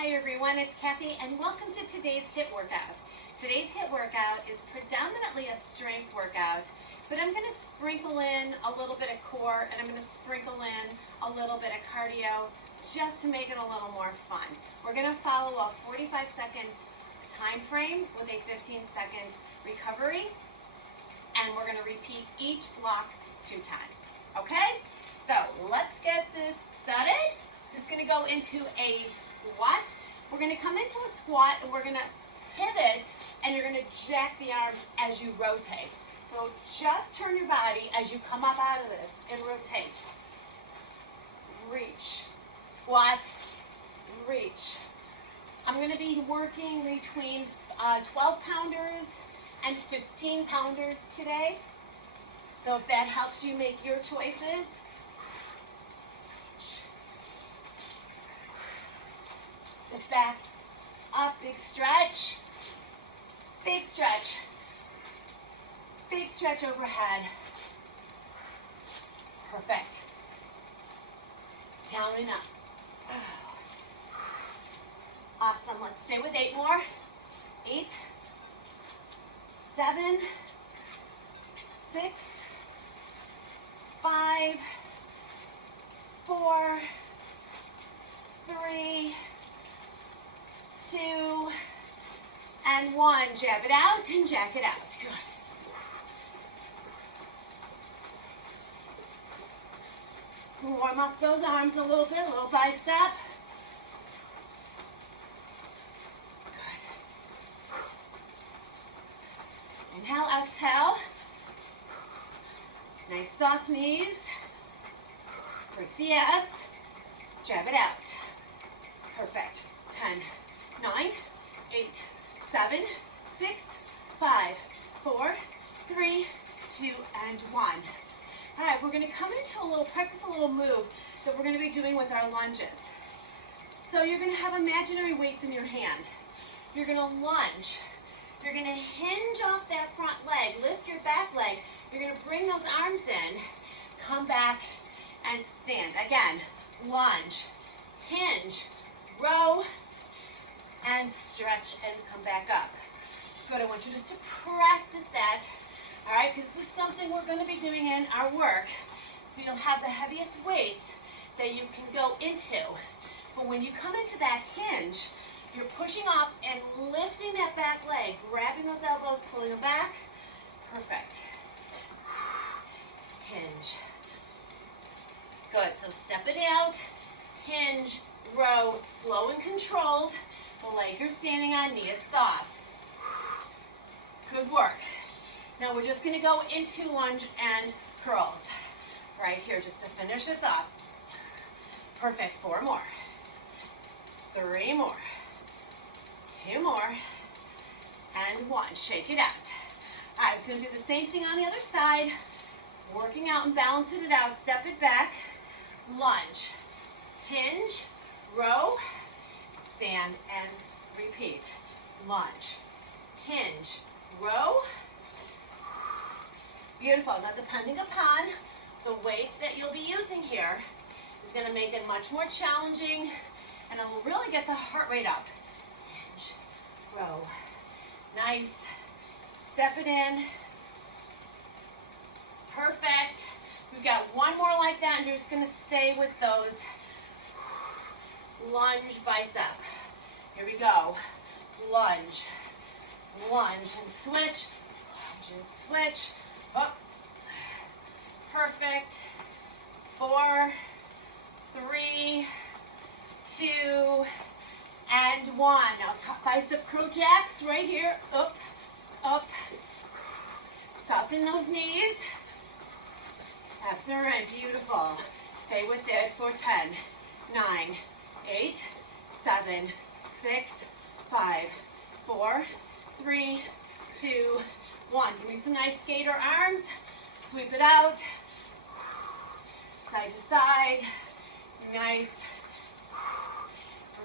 Hi everyone, it's Kathy and welcome to today's HIIT workout. Today's HIIT workout is predominantly a strength workout, but I'm going to sprinkle in a little bit of core and I'm going to sprinkle in a little bit of cardio just to make it a little more fun. We're going to follow a 45-second time frame with a 15-second recovery, and we're going to repeat each block 2 times. Okay? So let's get this started. It's going to go into a squat. We're going to come into a squat and we're going to pivot and you're going to jack the arms as you rotate. So just turn your body as you come up out of this and rotate. Reach, squat, reach. I'm going to be working between 12-pounders and 15-pounders today. So if that helps you make your choices, sit back, up, big stretch, big stretch, big stretch overhead. Perfect. Down and up. Awesome, let's stay with 8 more. 8, 7, 6, 5, 4, 3, 2, and 1. Jab it out and jack it out. Good. Just warm up those arms a little bit, a little bicep. Good. Inhale, exhale. Nice soft knees. Break the abs. Jab it out. Perfect. 10, 9, 8, 7, 6, 5, 4, 3, 2, and 1. All right, we're going to come into practice a little move that we're going to be doing with our lunges. So you're going to have imaginary weights in your hand. You're going to lunge. You're going to hinge off that front leg, lift your back leg. You're going to bring those arms in, come back, and stand. Again, lunge, hinge, row, and stretch and come back up. Good, I want you just to practice that, all right, because this is something we're going to be doing in our work. So you'll have the heaviest weights that you can go into. But when you come into that hinge, you're pushing off and lifting that back leg, grabbing those elbows, pulling them back. Perfect. Hinge. Good, so step it out, hinge, row, slow and controlled. The leg you're standing on, knee is soft. Good work. Now we're just going to go into lunge and curls right here just to finish this off. Perfect. 4 more. 3 more. 2 more. And 1. Shake it out. All right, we're going to do the same thing on the other side. Working out and balancing it out. Step it back. Lunge. Hinge. Row. Stand and repeat. Lunge, hinge, row. Beautiful. Now, depending upon the weights that you'll be using here, is going to make it much more challenging, and it will really get the heart rate up. Hinge, row. Nice. Step it in. Perfect. We've got 1 more like that, and you're just going to stay with those. Lunge, bicep. Here we go. Lunge, lunge and switch, lunge and switch. Up. Perfect. 4, 3, 2, and 1. Now bicep curl jacks right here. Up, up. Soften those knees. Abs are in. Beautiful. Stay with it for 10, 9, 8, 7, 6, 5, 4, 3, 2, 1. Give me some nice skater arms. Sweep it out. Side to side. Nice.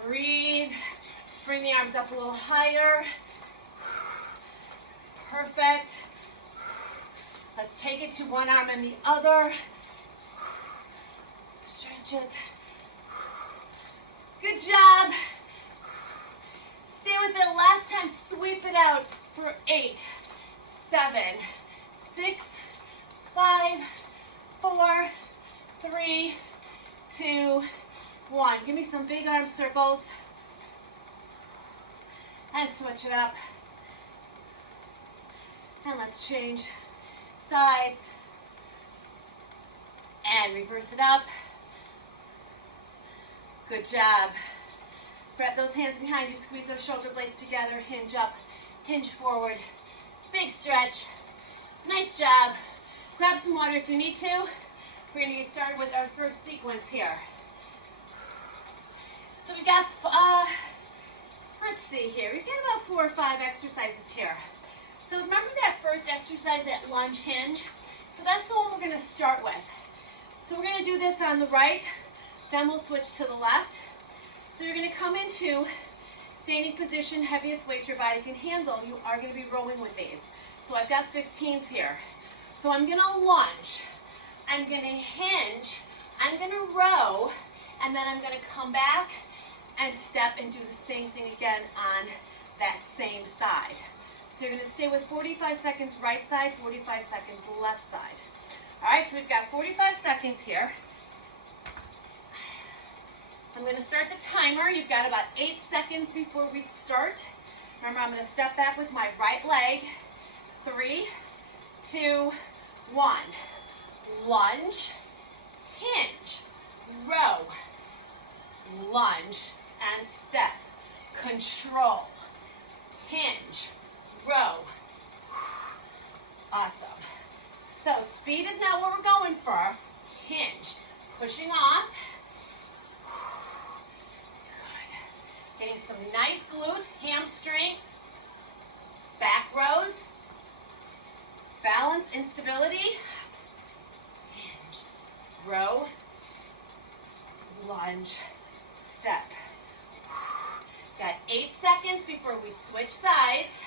Breathe. Let's bring the arms up a little higher. Perfect. Let's take it to one arm and the other. Stretch it. Good job. it out for 8, 7, 6, 5, 4, 3, 2, 1. Give me some big arm circles. And switch it up. And let's change sides. And reverse it up. Good job. Grab those hands behind you, squeeze those shoulder blades together, hinge up, hinge forward. Big stretch. Nice job. Grab some water if you need to. We're going to get started with our first sequence here. So we've got, let's see here, we've got about 4 or 5 exercises here. So remember that first exercise, that lunge hinge? So that's the one we're going to start with. So we're going to do this on the right, then we'll switch to the left. So you're going to come into standing position, heaviest weight your body can handle. You are going to be rowing with these. So I've got 15s here. So I'm going to lunge, I'm going to hinge, I'm going to row, and then I'm going to come back and step and do the same thing again on that same side. So you're going to stay with 45 seconds right side, 45 seconds left side. All right, so we've got 45 seconds here. I'm going to start the timer. You've got about 8 seconds before we start. Remember, I'm going to step back with my right leg. 3, 2, 1. Lunge, hinge, row, lunge, and step. Control, hinge, row. Awesome. So speed is not what we're going for. Hinge, pushing off. Good. Getting some nice glute, hamstring, back rows, balance, instability. Hinge, row, lunge, step. Got 8 seconds before we switch sides.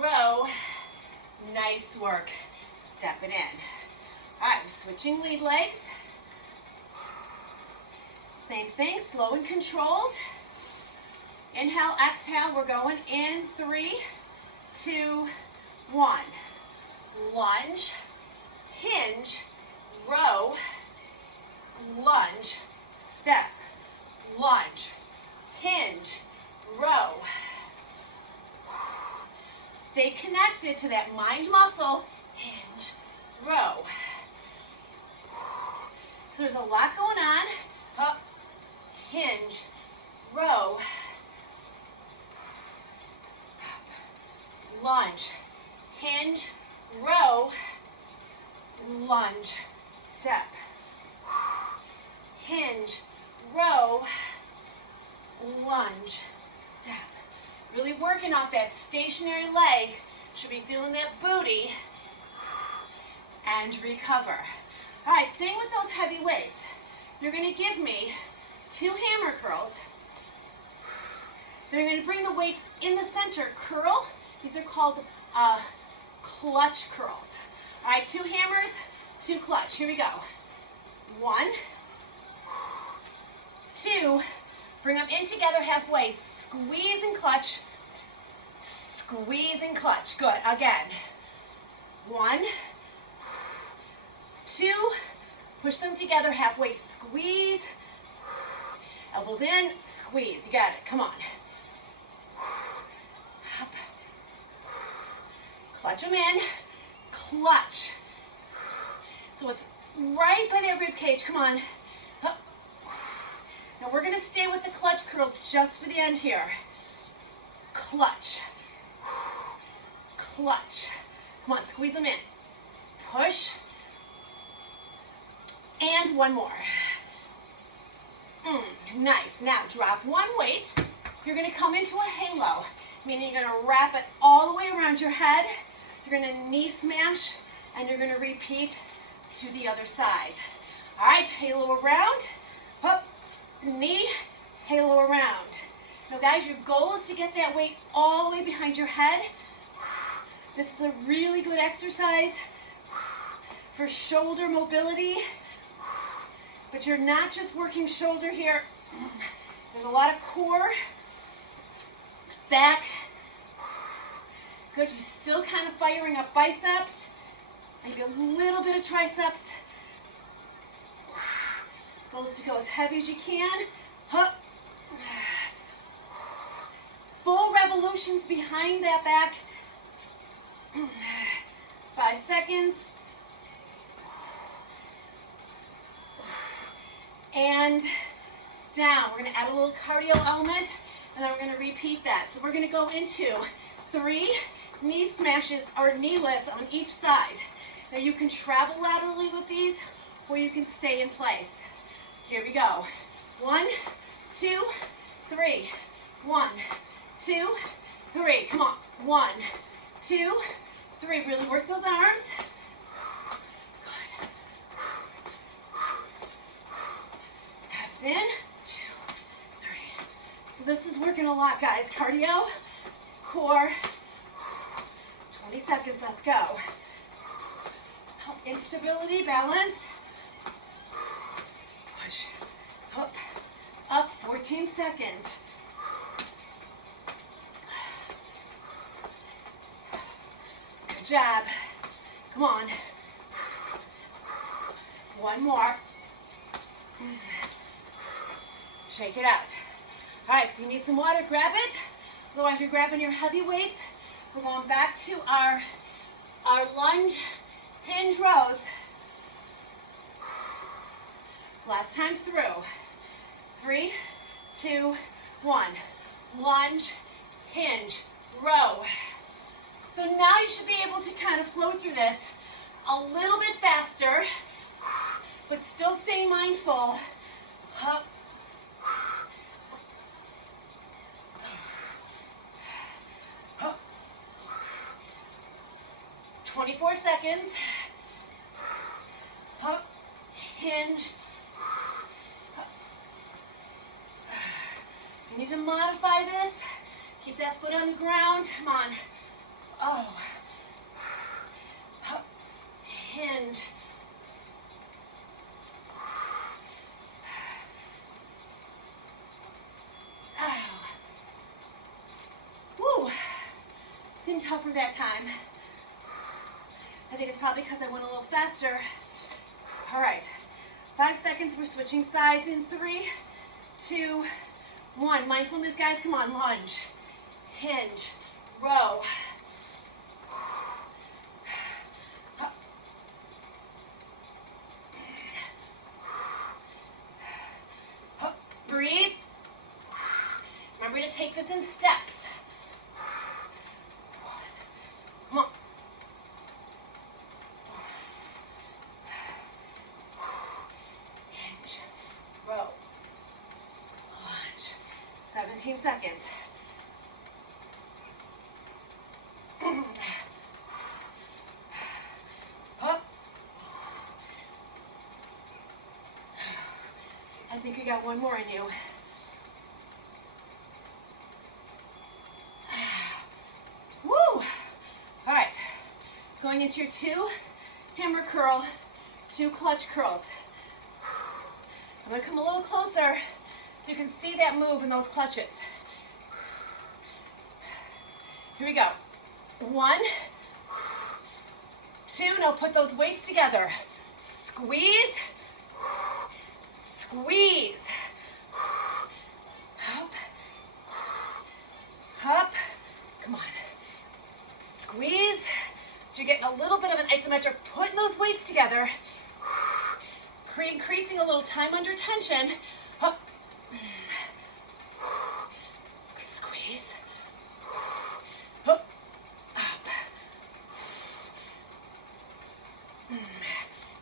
Row, nice work, stepping in. All right, we're switching lead legs. Same thing, slow and controlled. Inhale, exhale, we're going in 3, 2, 1. Lunge, hinge, row, lunge, step, lunge, hinge, row. Stay connected to that mind muscle, hinge, row. So there's a lot going on. Up, hinge, row, lunge, hinge, row, lunge, step, hinge, row, lunge, step. Really working off that stationary leg. Should be feeling that booty. And recover. All right, staying with those heavy weights. You're going to give me 2 hammer curls. Then you're going to bring the weights in the center, curl. These are called clutch curls. All right, 2 hammers, 2 clutch. Here we go. 1, 2. Bring them in together halfway. Squeeze and clutch. Squeeze and clutch. Good. Again. 1, 2. Push them together halfway. Squeeze. Elbows in. Squeeze. You got it. Come on. Up. Clutch them in. Clutch. So it's right by that rib cage. Come on. Up. Now we're going to stay with the clutch curls just for the end here. Clutch. Clutch. Come on, squeeze them in. Push. And one more. Nice. Now drop one weight. You're going to come into a halo, meaning you're going to wrap it all the way around your head. You're going to knee smash, and you're going to repeat to the other side. All right, halo around. Up. Knee, halo around. Now guys, your goal is to get that weight all the way behind your head. This is a really good exercise for shoulder mobility. But you're not just working shoulder here. There's a lot of core, back. Good, you're still kind of firing up biceps, maybe a little bit of triceps. Goal is to go as heavy as you can. Hup. Full revolutions behind that back. 5 seconds. And down. We're going to add a little cardio element, and then we're going to repeat that. So we're going to go into 3 knee smashes or knee lifts on each side. Now you can travel laterally with these, or you can stay in place. Here we go. 1, 2, 3. 1, 2, 3. Come on. 1, 2, 3. Really work those arms. Good. Abs in. 2, 3. So this is working a lot, guys. Cardio, core. 20 seconds. Let's go. Instability, balance. Push. Up. Up. 14 seconds. Good job. Come on. 1 more. Shake it out. All right, so you need some water, grab it. Otherwise, you're grabbing your heavy weights. We're going back to our lunge hinge rows. Last time through. 3, 2, 1. Lunge, hinge, row. So now you should be able to kind of flow through this a little bit faster, but still stay mindful. Up. 24 seconds. Up, hinge. Up. You need to modify this. Keep that foot on the ground. Come on. Oh. Up, hinge. Oh. Woo. Seemed tougher that time. I think it's probably because I went a little faster. All right, 5 seconds. We're switching sides in 3, 2, 1. Mindfulness, guys. Come on, lunge, hinge, row. Breathe. Remember to take this in steps. Come on. Hinge, row, lunge. 17 seconds. Up. I think we got 1 more in you. Woo! All right, going into your 2 hammer curl, 2 clutch curls. I'm gonna come a little closer so you can see that move in those clutches. Here we go. 1, 2, now put those weights together. Squeeze, squeeze. Up, up, come on. Squeeze, so you're getting a little bit of an isometric, putting those weights together, increasing a little time under tension. Up, squeeze, up, up.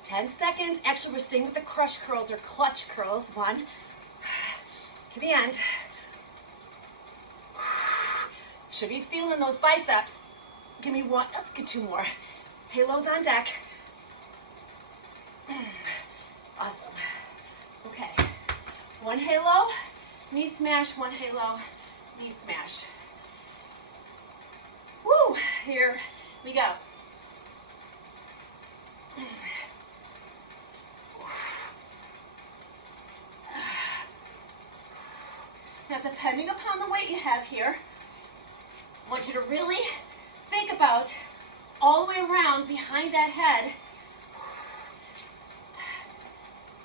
10 seconds. Actually, we're staying with the crush curls or clutch curls. 1, to the end. Should be feeling those biceps. Give me 1, let's get 2 more. Halos on deck. Awesome. Okay. 1 halo, knee smash, 1 halo, knee smash. Woo! Here we go. Now, depending upon the weight you have here, I want you to really think about all the way around behind that head,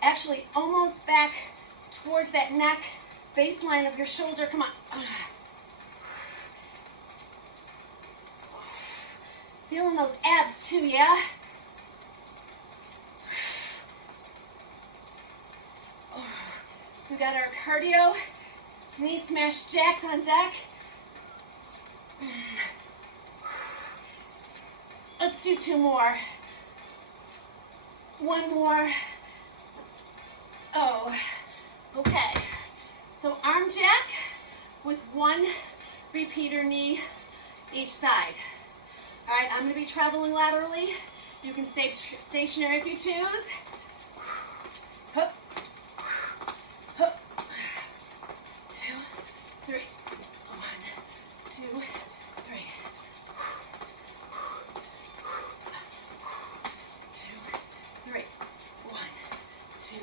actually almost back towards that neck baseline of your shoulder. Come on. Feeling those abs too, yeah? We got our cardio, knee smash jacks on deck. Let's do 2 more. 1 more. Oh, okay. So arm jack with 1 repeater knee each side. All right, I'm going to be traveling laterally. You can stay stationary if you choose. Hup. Hup. 2, 3. 1, 2, 3. 2, 3. 1, 2,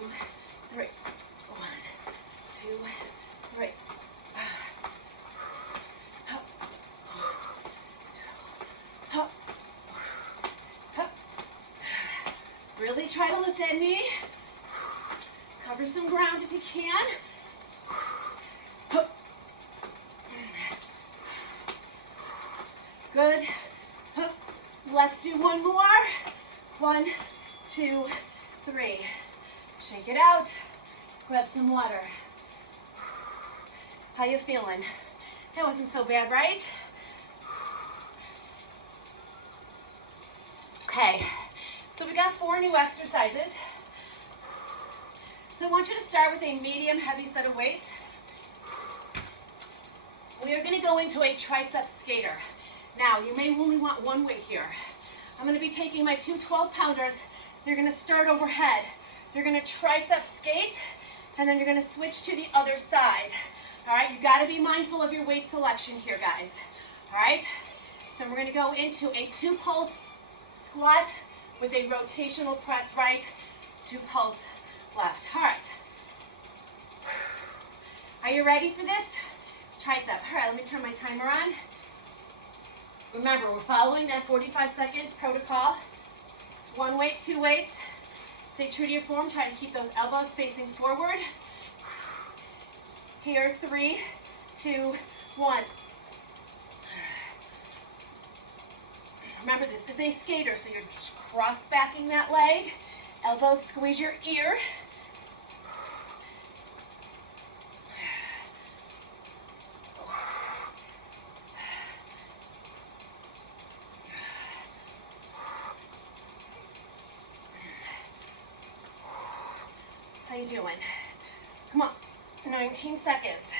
3. 1, 2, 3. Really try to lift that knee. Cover some ground if you can. Good. Let's do 1 more. 1, 2, 3. Shake it out. Grab some water. How you feeling? That wasn't so bad, right? Okay. So we got 4 new exercises. So I want you to start with a medium heavy set of weights. We are going to go into a tricep skater. Now, you may only want 1 weight here. I'm going to be taking my 2 12-pounders. You're going to start overhead. You're going to tricep skate, and then you're going to switch to the other side. All right, you got to be mindful of your weight selection here, guys. All right, then we're going to go into a 2 pulse squat with a rotational press right, 2 pulse left. All right. Are you ready for this? Tricep. All right, let me turn my timer on. Remember, we're following that 45-second protocol. 1 weight, 2 weights. Stay true to your form. Try to keep those elbows facing forward. Here, 3, 2, 1. Remember, this is a skater, so you're just cross-backing that leg. Elbows squeeze your ear. How you doing? Come on, 19 seconds.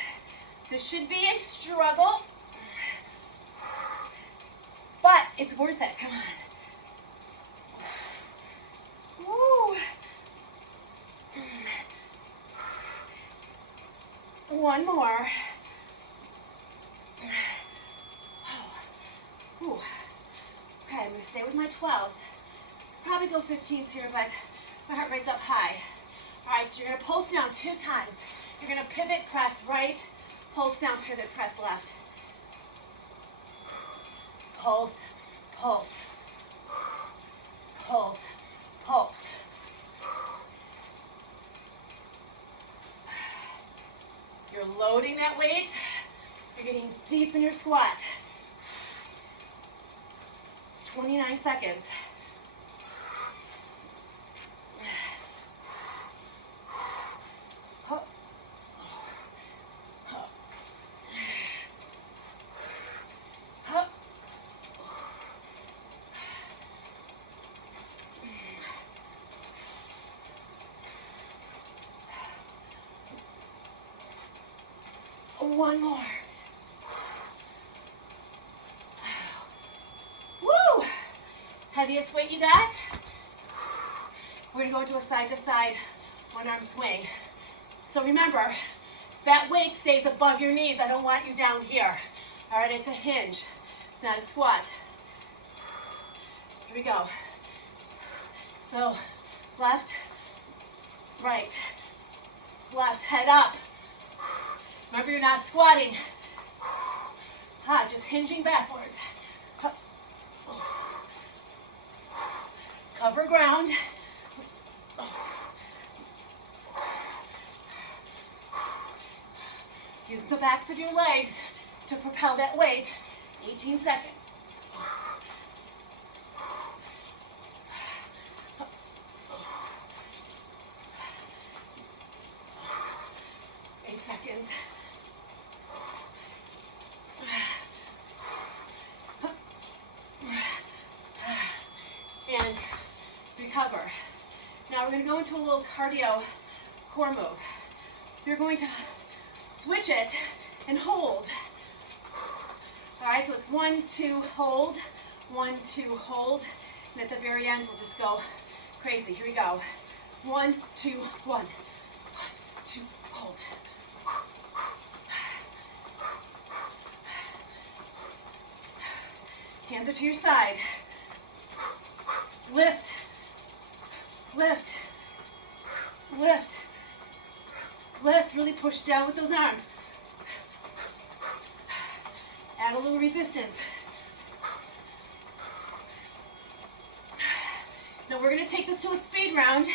This should be a struggle, but it's worth it. Come on. Woo. 1 more. Ooh. Okay, I'm going to stay with my 12s. Probably go 15s here, but my heart rate's up high. All right, so you're going to pulse down 2 times. You're going to pivot, press right, pulse down, pivot, press left. Pulse, pulse, pulse, pulse. You're loading that weight. You're getting deep in your squat. 29 seconds. One more. Woo! Heaviest weight you got? We're gonna go into a side-to-side one-arm swing. So remember, that weight stays above your knees. I don't want you down here. All right, it's a hinge. It's not a squat. Here we go. So, left, right, left, head up. Remember, you're not squatting. Just hinging backwards. Cover ground. Use the backs of your legs to propel that weight. 18 seconds. 8 seconds. And recover. Now we're going to go into a little cardio core move. You're going to switch it and hold. All right, so it's 1, 2, hold, 1, 2, hold, and at the very end we'll just go crazy. Here we go. 1, 2, 1, 1, 2, hold. Hands are to your side. Lift, lift, lift, lift. Really push down with those arms. Add a little resistance. Now we're going to take this to a speed round.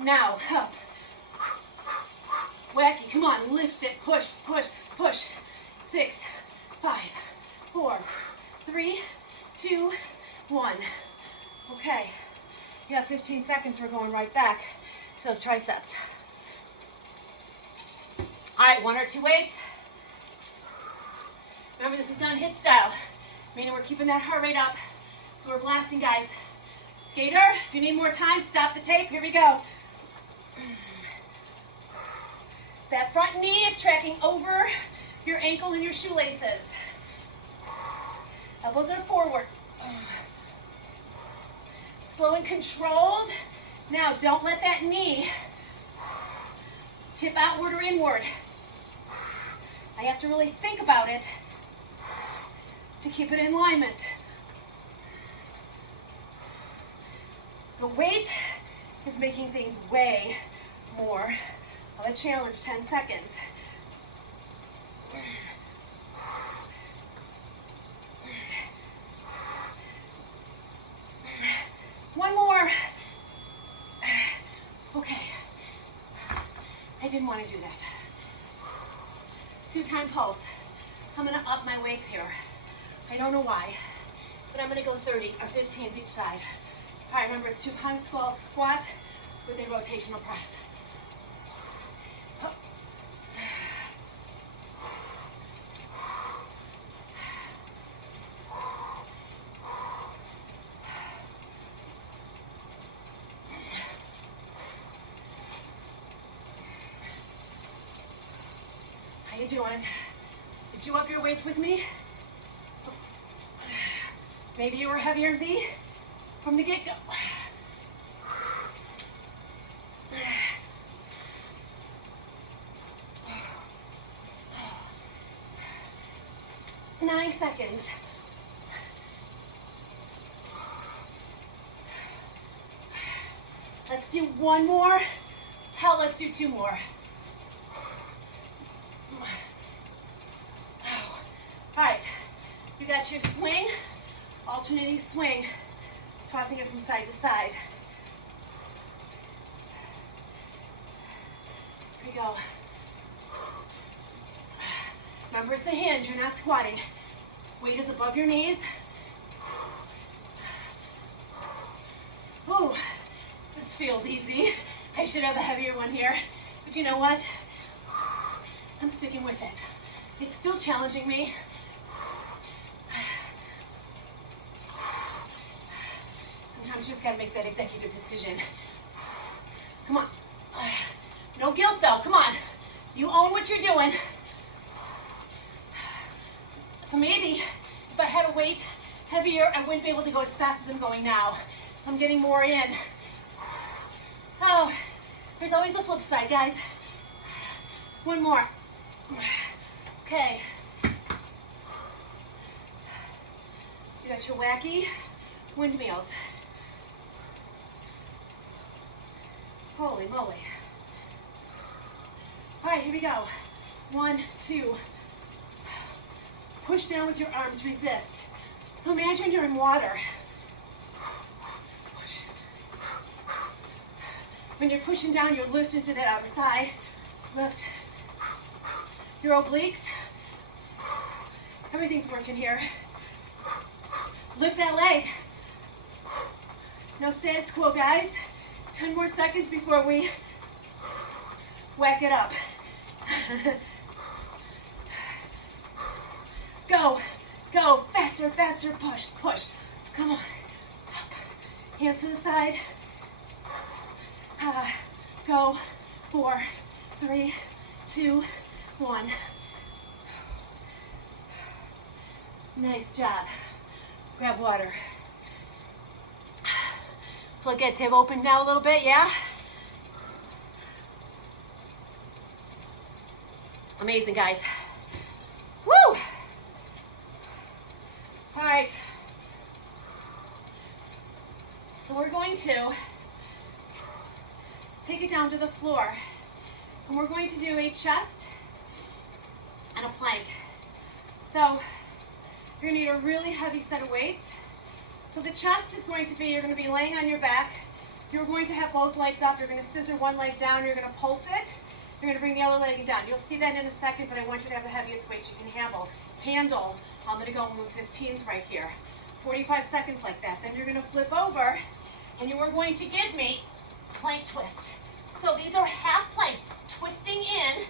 Now, up. Wacky, come on, lift it, push, push, push. 6, 5, 4, 3, 2, 1. Okay, you have 15 seconds. We're going right back to those triceps. All right, 1 or 2 weights. Remember, this is done HIIT style, meaning we're keeping that heart rate up. So we're blasting, guys. Skater, if you need more time, stop the tape. Here we go. That front knee is tracking over your ankle and your shoelaces. Elbows are forward. Slow and controlled. Now, don't let that knee tip outward or inward. I have to really think about it to keep it in alignment. The weight is making things way more of a challenge. 10 seconds. One more. Okay. I didn't want to do that. 2-time pulse. I'm going to up my weights here. I don't know why, but I'm going to go 30 or 15s each side. All right, remember it's 2-pound squat with a rotational press. How you doing? Did you up your weights with me? Maybe you were heavier than me from the get-go. 9 seconds. Let's do 1 more. Hell, let's do 2 more. All right, you got your swing, alternating swing, tossing it from side to side. Here we go. Remember, it's a hinge, you're not squatting. Weight is above your knees. Ooh, this feels easy. I should have a heavier one here, but you know what? I'm sticking with it. It's still challenging me. Sometimes you just gotta make that executive decision. Come on. No guilt though, come on. You own what you're doing. So maybe if I had a weight heavier, I wouldn't be able to go as fast as I'm going now. So I'm getting more in. Oh, there's always a flip side, guys. 1 more. Okay. You got your wacky windmills. Holy moly. All right, here we go. 1, 2. Push down with your arms, resist. So imagine you're in water. Push. When you're pushing down, you're lifting to that outer thigh. Lift. Your obliques. Everything's working here. Lift that leg. No status quo, guys. 10 more seconds before we whack it up. Go, go, faster, faster, push, push. Come on. Hands to the side. Go. 4, 3, 2, 1. Nice job. Grab water. Flick it, tip open now a little bit, yeah? Amazing, guys. Woo! All right. So we're going to take it down to the floor. And we're going to do a chest and a plank. So you're gonna need a really heavy set of weights. So the chest is going to be, you're gonna be laying on your back. You're going to have both legs up. You're gonna scissor one leg down. You're gonna pulse it. You're gonna bring the other leg down. You'll see that in a second, but I want you to have the heaviest weight you can handle. I'm gonna go with 15s right here. 45 seconds like that. Then you're gonna flip over and you are going to give me plank twist. So these are half planks. Twisting in,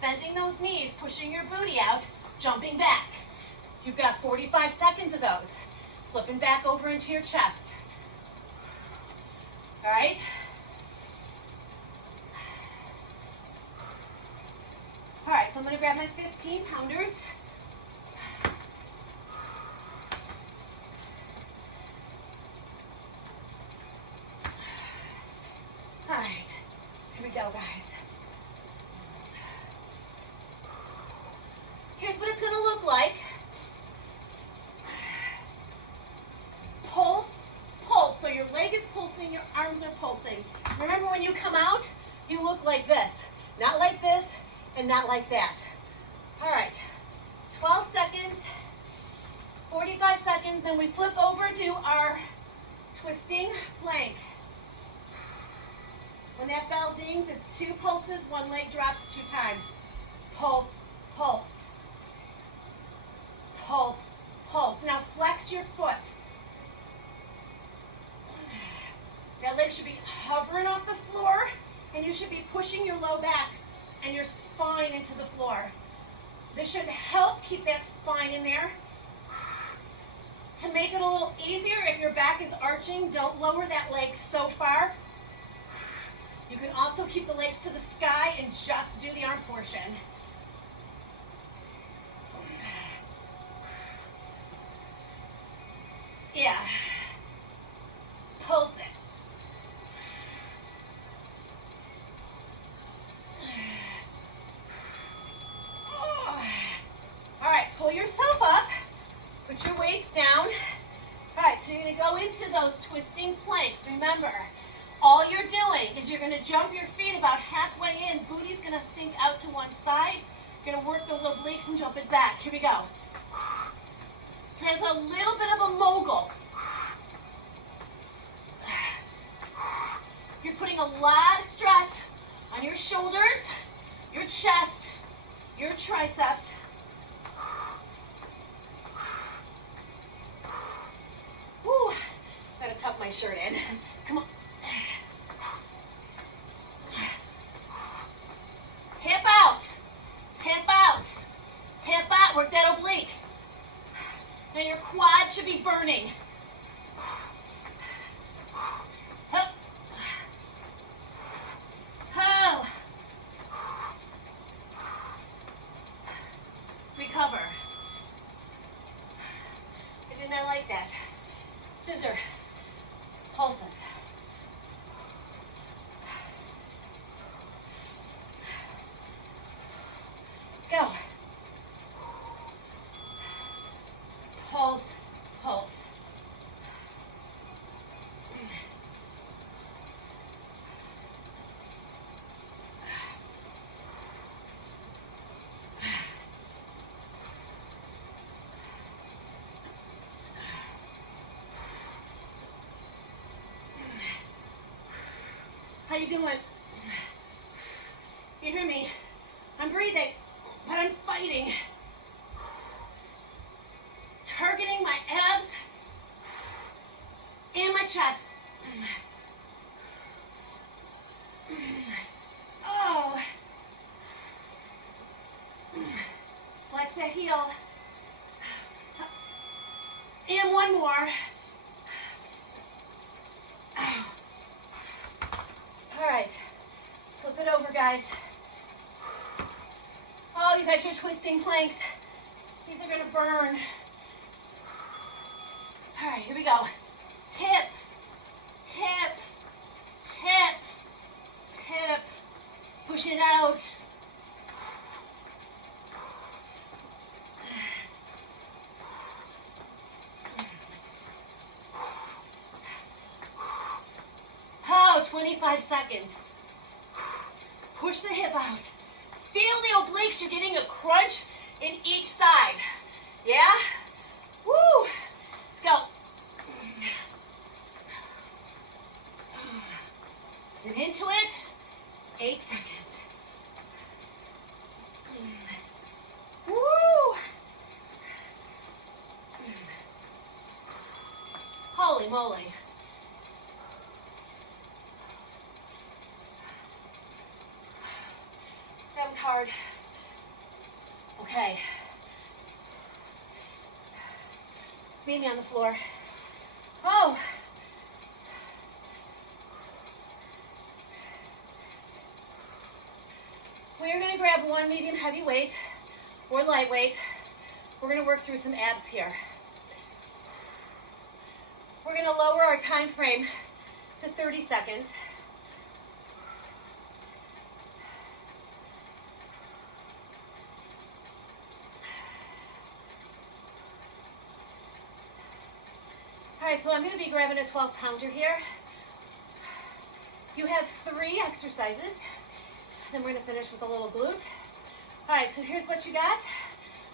bending those knees, pushing your booty out, jumping back. You've got 45 seconds of those. Flipping back over into your chest. All right? All right, so I'm gonna grab my 15 pounders. All right, here we go, guys. Here's what it's gonna look like. Pulse, pulse. So your leg is pulsing, your arms are pulsing. Remember, when you come out, you look like this. Not like this, and not like that. All right, 12 seconds, 45 seconds, then we flip over to our twisting plank. When that bell dings, it's 2 pulses, 1 leg drops 2 times. Pulse, pulse, pulse, pulse. Now flex your foot. That leg should be hovering off the floor, and you should be pushing your low back and your spine into the floor. This should help keep that spine in there. To make it a little easier, if your back is arching, don't lower that leg so far. You can also keep the legs to the sky and just do the arm portion. Yeah. Pulse it. All right, pull yourself up. Put your weights down. All right, so you're gonna go into those twisting planks. Remember, all you're doing is you're gonna jump your feet about halfway in. Booty's gonna sink out to one side. You're gonna work those obliques and jump it back. Here we go. So there's a little bit of a mogul. You're putting a lot of stress on your shoulders, your chest, your triceps. Woo, gotta tuck my shirt in. Come on. Hip out, hip out, hip out. Work that oblique. Now your quad should be burning. Hup. Oh. Recover. I did not like that. Scissor. Pulses. Let's go. Pulse, pulse. How you doing? You hear me? I'm breathing, but I'm fighting. Targeting my abs and my chest. Oh. Flex that heel. And one more. All right. Flip it over, guys. Oh, you got your twisting planks. These are gonna burn. All right, here we go. Hip, hip, hip, hip. Push it out. Oh, 25 seconds. Push the hip out. Feel the obliques. You're getting a crunch in each side. Yeah? Woo! Let's go. Sit into it. 8 seconds. Woo! Holy moly. That was hard. Okay. Meet me on the floor. Oh. We're going to grab one medium heavy weight or lightweight. We're going to work through some abs here. We're going to lower our time frame to 30 seconds. All right, so I'm going to be grabbing a 12-pounder here. You have 3 exercises. Then we're going to finish with a little glute. All right, so here's what you got.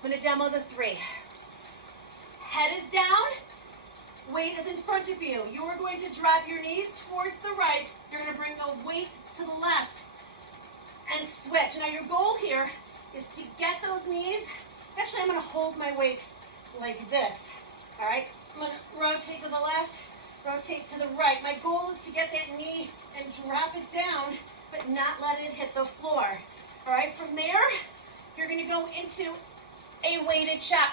I'm going to demo the 3. Head is down. Weight is in front of you. You are going to drop your knees towards the right. You're going to bring the weight to the left and switch. Now your goal here is to get those knees. Actually, I'm going to hold my weight like this. All right, I'm going to rotate to the left, rotate to the right. My goal is to get that knee and drop it down, but not let it hit the floor. All right, from there, you're going to go into a weighted chop.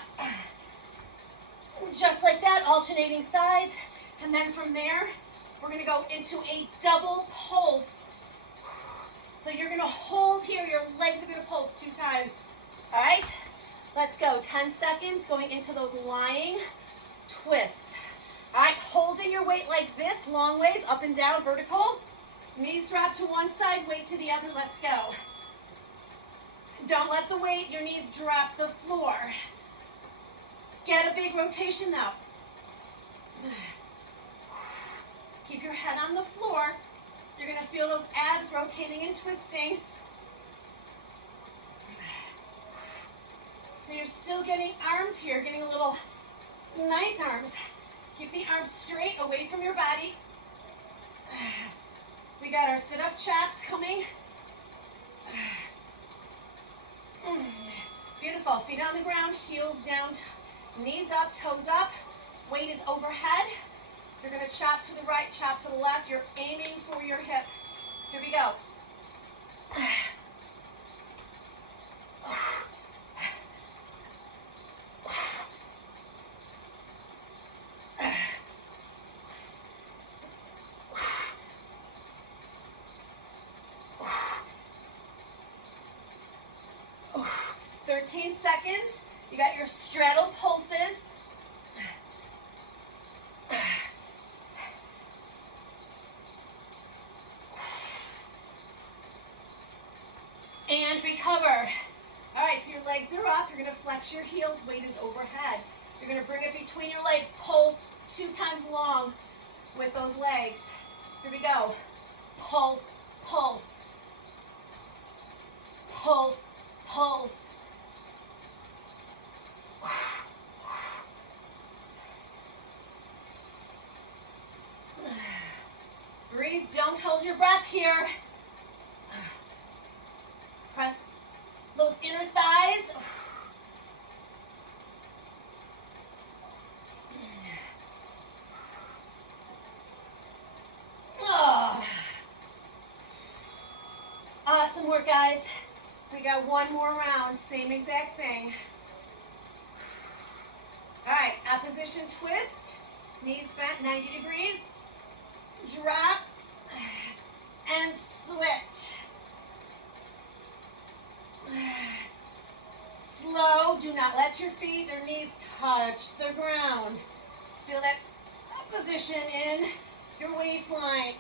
Just like that, alternating sides. And then from there, we're going to go into a double pulse. So you're going to hold here. Your legs are going to pulse 2 times. All right, let's go. 10 seconds going into those lying twists. All right, holding your weight like this, long ways, up and down, vertical. Knees drop to one side, weight to the other. Let's go. Don't let the weight, your knees drop the floor. Get a big rotation though. Keep your head on the floor. You're going to feel those abs rotating and twisting. So you're still getting arms here, getting a little nice arms. Keep the arms straight away from your body. We got our sit-up chops coming. Beautiful. Feet on the ground, heels down, knees up, toes up. Weight is overhead. You're going to chop to the right, chop to the left. You're aiming for your hip. Here we go. 13 seconds. You got your straddle pulses. And recover. All right, so your legs are up. You're going to flex your heels. Weight is overhead. You're going to bring it between your legs. Pulse 2 times long with those legs. Here we go. Pulse, pulse. Pulse, pulse. Breathe, don't Don't hold your breath here. Press those inner thighs. Oh. Awesome work, guys. We got one more round, same exact thing. All right, opposition twist, knees bent 90 degrees, drop, and switch. Slow, do not let your feet or knees touch the ground. Feel that opposition in your waistline.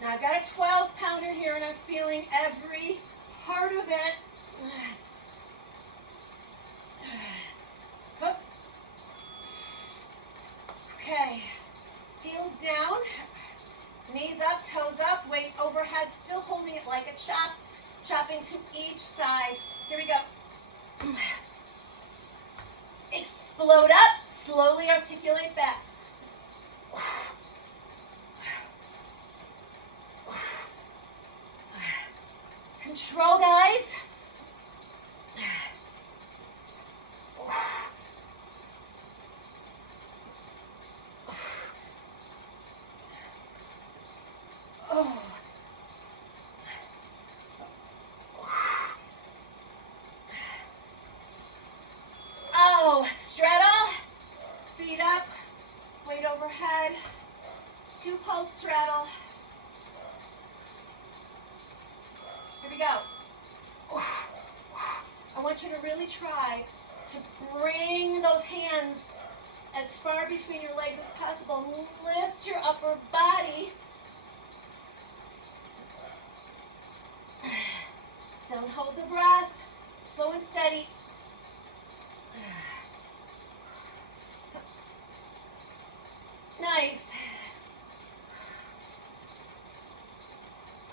Now I've got a 12-pounder here and I'm feeling every part of it. Okay, heels down, knees up, toes up, weight overhead, still holding it like a chop, chopping to each side. Here we go. Explode up, slowly articulate back. Control, guys. Oh. Oh, straddle, feet up, weight overhead, 2 pulse straddle. Here we go. I want you to really try to bring those hands as far between your legs as possible. Lift your upper body. Don't hold the breath. Slow and steady. Nice.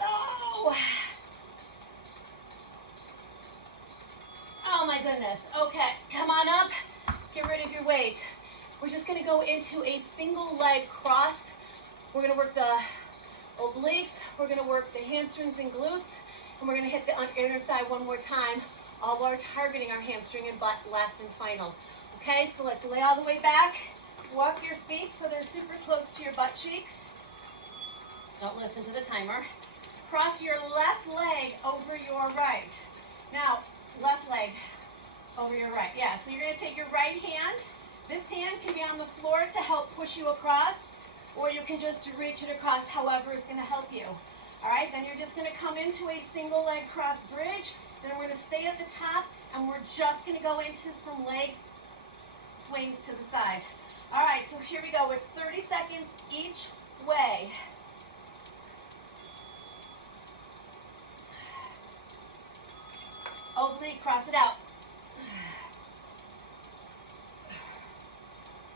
Oh. Oh my goodness. Okay, come on up. Get rid of your weight. We're just going to go into a single leg cross. We're going to work the obliques. We're going to work the hamstrings and glutes. And we're going to hit the inner thigh one more time, all while targeting our hamstring and butt last and final. Okay, so let's lay all the way back. Walk your feet so they're super close to your butt cheeks. Don't listen to the timer. Cross your left leg over your right. Now, left leg over your right. Yeah, so you're going to take your right hand. This hand can be on the floor to help push you across, or you can just reach it across, however is going to help you. All right, then you're just going to come into a single leg cross bridge. Then we're going to stay at the top, and we're just going to go into some leg swings to the side. All right, so here we go with 30 seconds each way. Oblique, cross it out.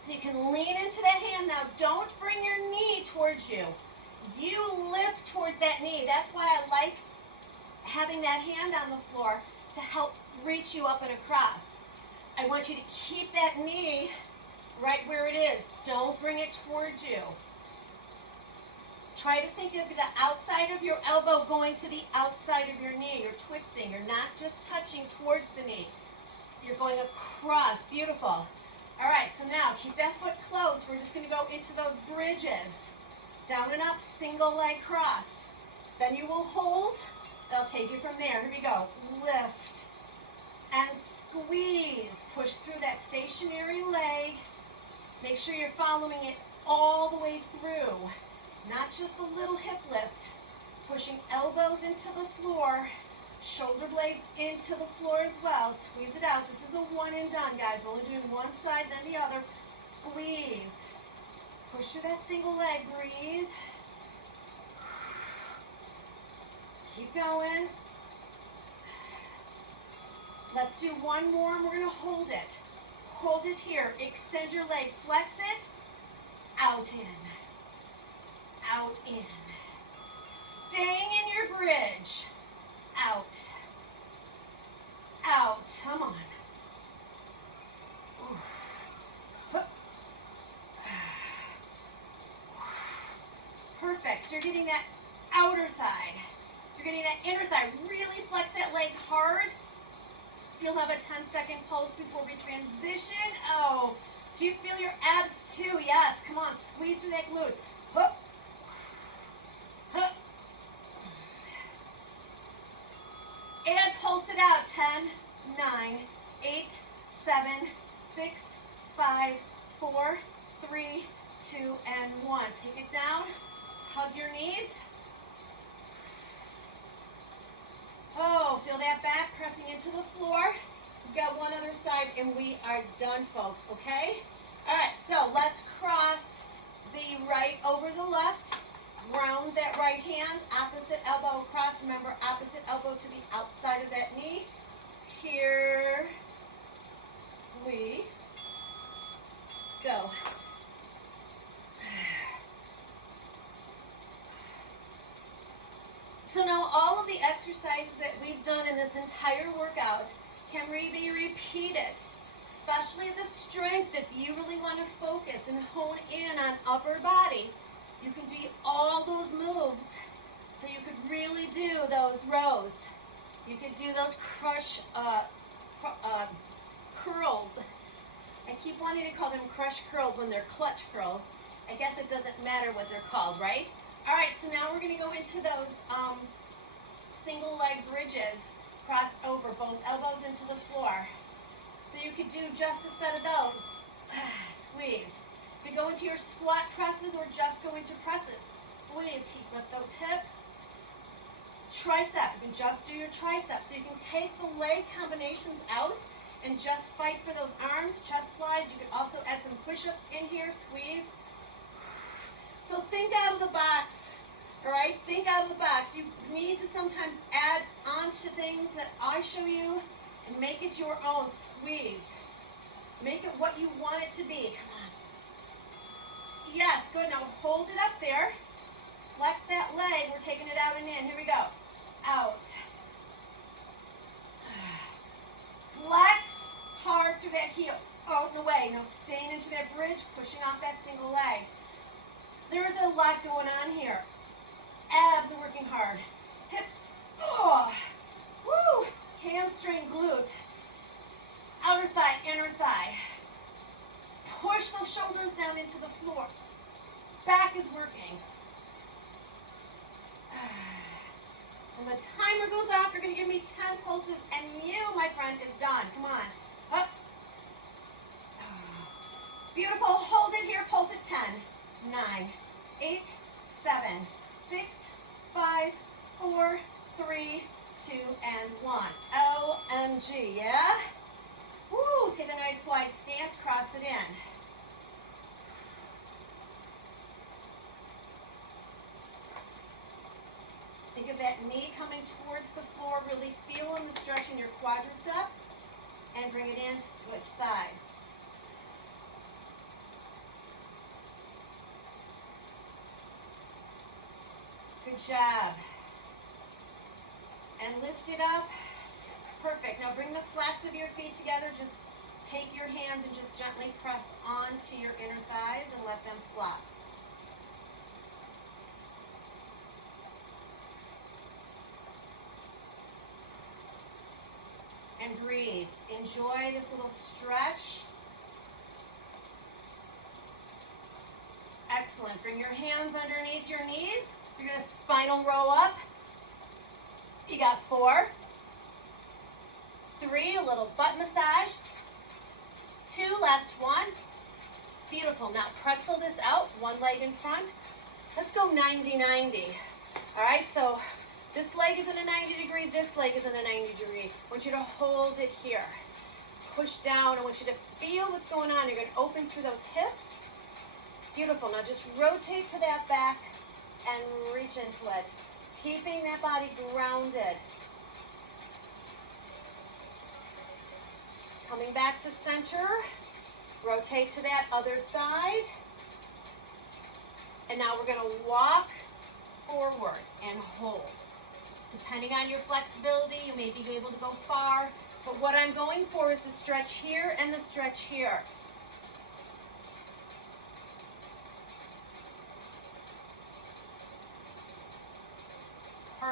So you can lean into that hand. Now, don't bring your knee towards you. You lift towards that knee. That's why I like having that hand on the floor to help reach you up and across. I want you to keep that knee right where it is. Don't bring it towards you. Try to think of the outside of your elbow going to the outside of your knee. You're twisting. You're not just touching towards the knee. You're going across. Beautiful. All right, so now keep that foot close. We're just going to go into those bridges. Down and up, single leg cross. Then you will hold. I'll take you from there. Here we go. Lift and squeeze. Push through that stationary leg. Make sure you're following it all the way through. Not just a little hip lift. Pushing elbows into the floor. Shoulder blades into the floor as well. Squeeze it out. This is a one and done, guys. We're only doing one side, then the other. Squeeze. Push through that single leg. Breathe. Keep going. Let's do one more, and we're going to hold it. Hold it here. Extend your leg. Flex it. Out in. Out in. Staying in your bridge. Out. Out. Come on. Perfect. So you're getting that outer thigh. You're getting that inner thigh. Really flex that leg hard. You'll have a 10-second pulse before we transition. Oh, do you feel your abs too? Yes. Come on, squeeze through that glute. Hup. Hup. And pulse it out. 10, 9, 8, 7, 6, 5, 4, 3, 2, and 1. Take it down. Hug your knees. Oh, feel that back pressing into the floor. We've got one other side and we are done, folks, okay? All right, so let's cross the right over the left. Ground that right hand, opposite elbow across. Remember, opposite elbow to the outside of that knee. Here we go. So now all of the exercises that we've done in this entire workout can be repeated, especially the strength. If you really want to focus and hone in on upper body, you can do all those moves. So you could really do those rows. You could do those curls. I keep wanting to call them crush curls when they're clutch curls. I guess it doesn't matter what they're called, right? All right, so now we're going to go into those single leg bridges, crossed over, both elbows into the floor. So you could do just a set of those. Squeeze. You could go into your squat presses or just go into presses. Squeeze, keep lift those hips. Tricep, you can just do your tricep. So you can take the leg combinations out and just fight for those arms. Chest flies. You could also add some push-ups in here. Squeeze. So think out of the box, all right? Think out of the box. You need to sometimes add on to things that I show you and make it your own. Squeeze. Make it what you want it to be. Come on. Yes, good. Now hold it up there. Flex that leg. We're taking it out and in. Here we go. Out. Flex hard through that heel. Out and away. Now staying into that bridge, pushing off that single leg. There is a lot going on here. Abs are working hard. Hips, oh, woo, hamstring, glute, outer thigh, inner thigh. Push those shoulders down into the floor. Back is working. When the timer goes off, you're going to give me 10 pulses, and you, my friend, is done. Come on. Up. Beautiful. Hold it here. Pulse at 10. 9, 8, 7, 6, 5, 4, 3, 2, and 1. OMG, yeah? Woo, take a nice wide stance, cross it in. Think of that knee coming towards the floor, really feeling the stretch in your quadricep, and bring it in, switch sides. Good job. And lift it up. Perfect. Now bring the flats of your feet together. Just take your hands and just gently press onto your inner thighs and let them flop. And breathe. Enjoy this little stretch. Excellent. Bring your hands underneath your knees. You're going to spinal row up. You got 4, 3, a little butt massage. 2, last one. Beautiful. Now pretzel this out, one leg in front. Let's go 90-90. All right, so this leg is in a 90 degree, this leg is in a 90 degree. I want you to hold it here. Push down. I want you to feel what's going on. You're going to open through those hips. Beautiful. Now just rotate to that back and reach into it. Keeping that body grounded. Coming back to center. Rotate to that other side. And now we're going to walk forward and hold. Depending on your flexibility, you may be able to go far. But what I'm going for is the stretch here and the stretch here.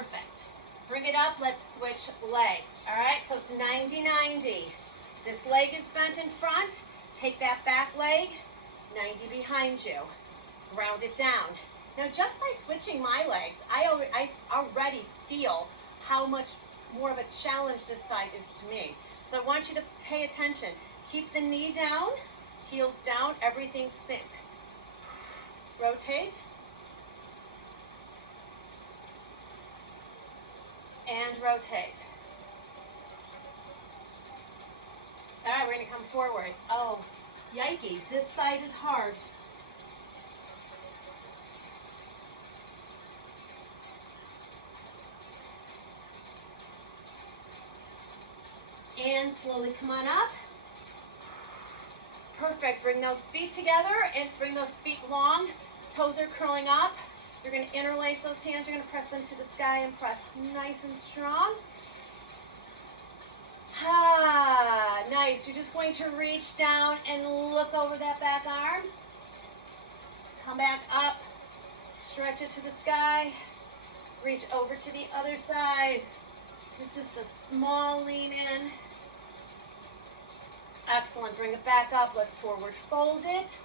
Perfect. Bring it up, let's switch legs. All right, so it's 90-90. This leg is bent in front. Take that back leg, 90 behind you. Ground it down. Now just by switching my legs, I already feel how much more of a challenge this side is to me. So I want you to pay attention. Keep the knee down, heels down, everything sink. Rotate. And rotate. All right, we're gonna come forward. Oh, yikes, this side is hard. And slowly come on up. Perfect, bring those feet together and bring those feet long. Toes are curling up. You're gonna interlace those hands. You're gonna press them to the sky and press nice and strong. Ah, nice. You're just going to reach down and look over that back arm. Come back up. Stretch it to the sky. Reach over to the other side. It's just a small lean in. Excellent. Bring it back up. Let's forward fold it.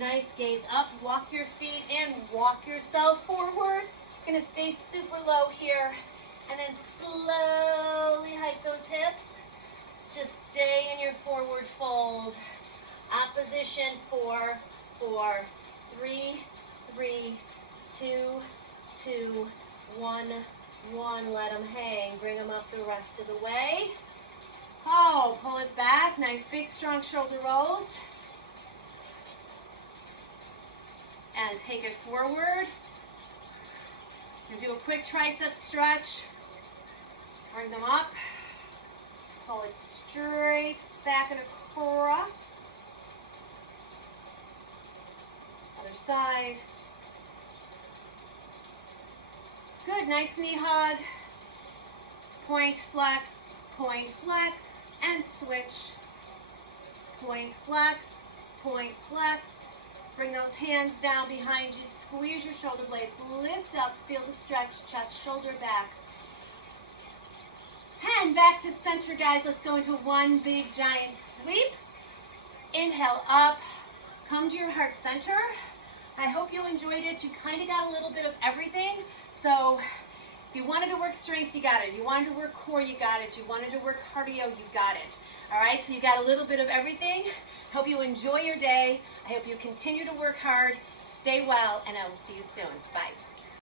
Nice. Gaze up. Walk your feet in. Walk yourself forward. You're going to stay super low here. And then slowly hike those hips. Just stay in your forward fold. Opposition 4, 4, 3, 3, 2, 2, 1, 1. Let them hang. Bring them up the rest of the way. Oh, pull it back. Nice big strong shoulder rolls. And take it forward. And do a quick tricep stretch. Bring them up. Pull it straight back and across. Other side. Good, nice knee hug. Point, flex, and switch. Point, flex, Bring those hands down behind you. Squeeze your shoulder blades. Lift up. Feel the stretch. Chest, shoulder back. And back to center, guys. Let's go into one big giant sweep. Inhale up. Come to your heart center. I hope you enjoyed it. You kind of got a little bit of everything. So if you wanted to work strength, you got it. You wanted to work core, you got it. You wanted to work cardio, you got it. All right, so you got a little bit of everything. Hope you enjoy your day. I hope you continue to work hard. Stay well, and I will see you soon. Bye.